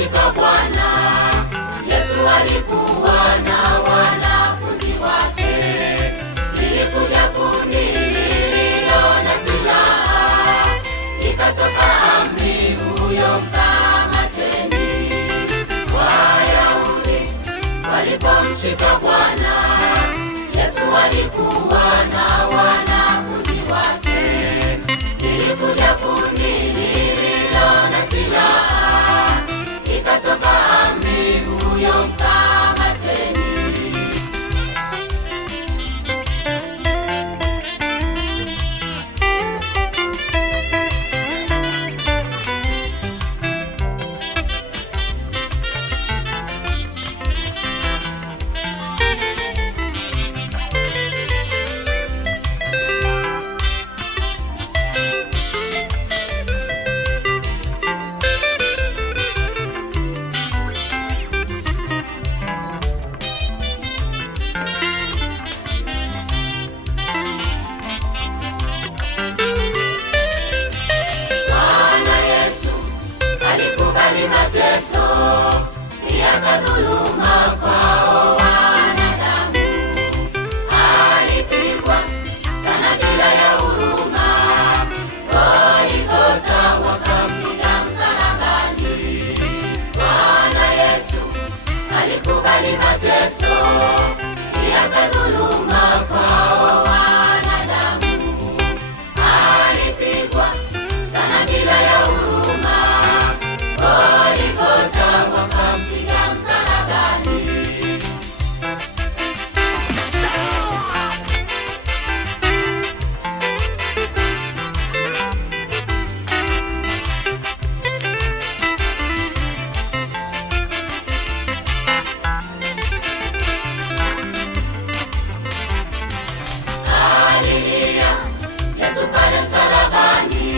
Walipomshika Bwana Yesu alikuwa na wanafunzi wake. Lilikuja kundi lililo na silaha, ikatoka amri, huyo mkamateni. Wayahudi walipomshika Bwana Yesu alikuwa na wanafunzi wake. Lilikuja kundi lililo na silaha, ikatoka amri, huyo mkamateni. Mateso yakadhuluma kwao wanadamu. Alipigwa sana bila ya huruma, Golgotha wakampiga msalabani. Bwana Yesu alikubali mateso yakadhuluma kwao wanadamu. Alipigwa sana bila ya huruma, Golgotha wakampiga msalabani. Alilia Yesu pale msalabani,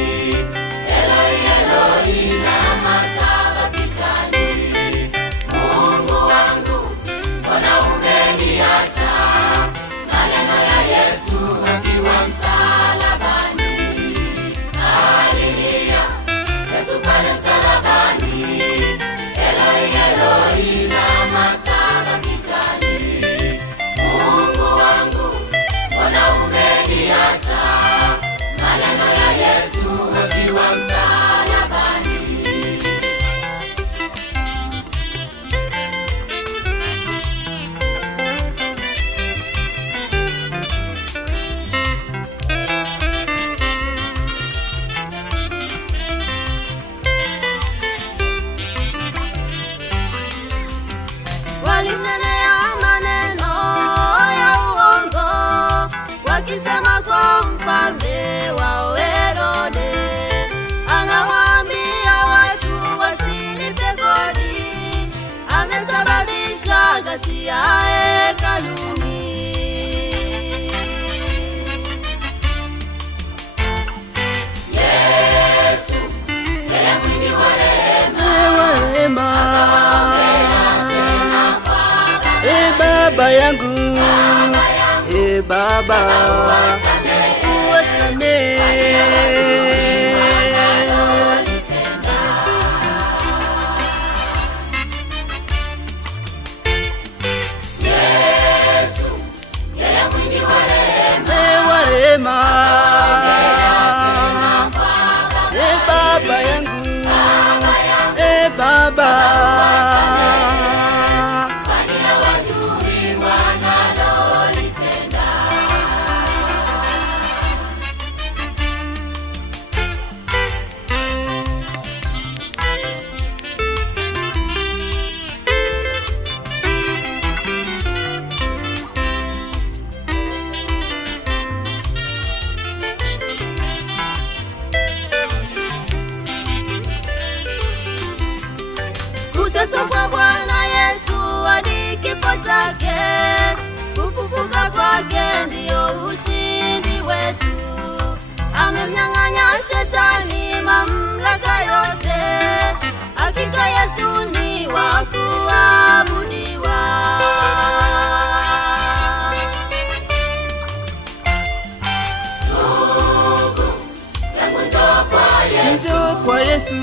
Eloi, Eloi, lama sabakthani. Mungu wangu, mbona umeniacha? Maneno ya Yesu akiwa msalabani. Alilia Yesu pale msalabani, Eloi, Eloi, lama sabakthani. Mungu wangu, mbona umeniacha? Maneno ya Yesu akiwa msalabani. Walimnenea maneno ya uongo, wakisema kwa mfalme wa Herode, anawaambia watu wasilipe kodi, amesababisha ghasia hekaluni. Yesu yeye mwingi wa rehema, Baba yangu, Baba, uwasamehe. Yesu yeye mwingi wa rehema, Baba yangu, Baba, kuteswa kwa Bwana Yesu hadi kifo chake, kufufuka kwake ndio ushindi wetu. Amemnyang'anya shetani mamlaka yote, hakika Yesu ni wa kuabudiwa. Njoo kwa Yesu,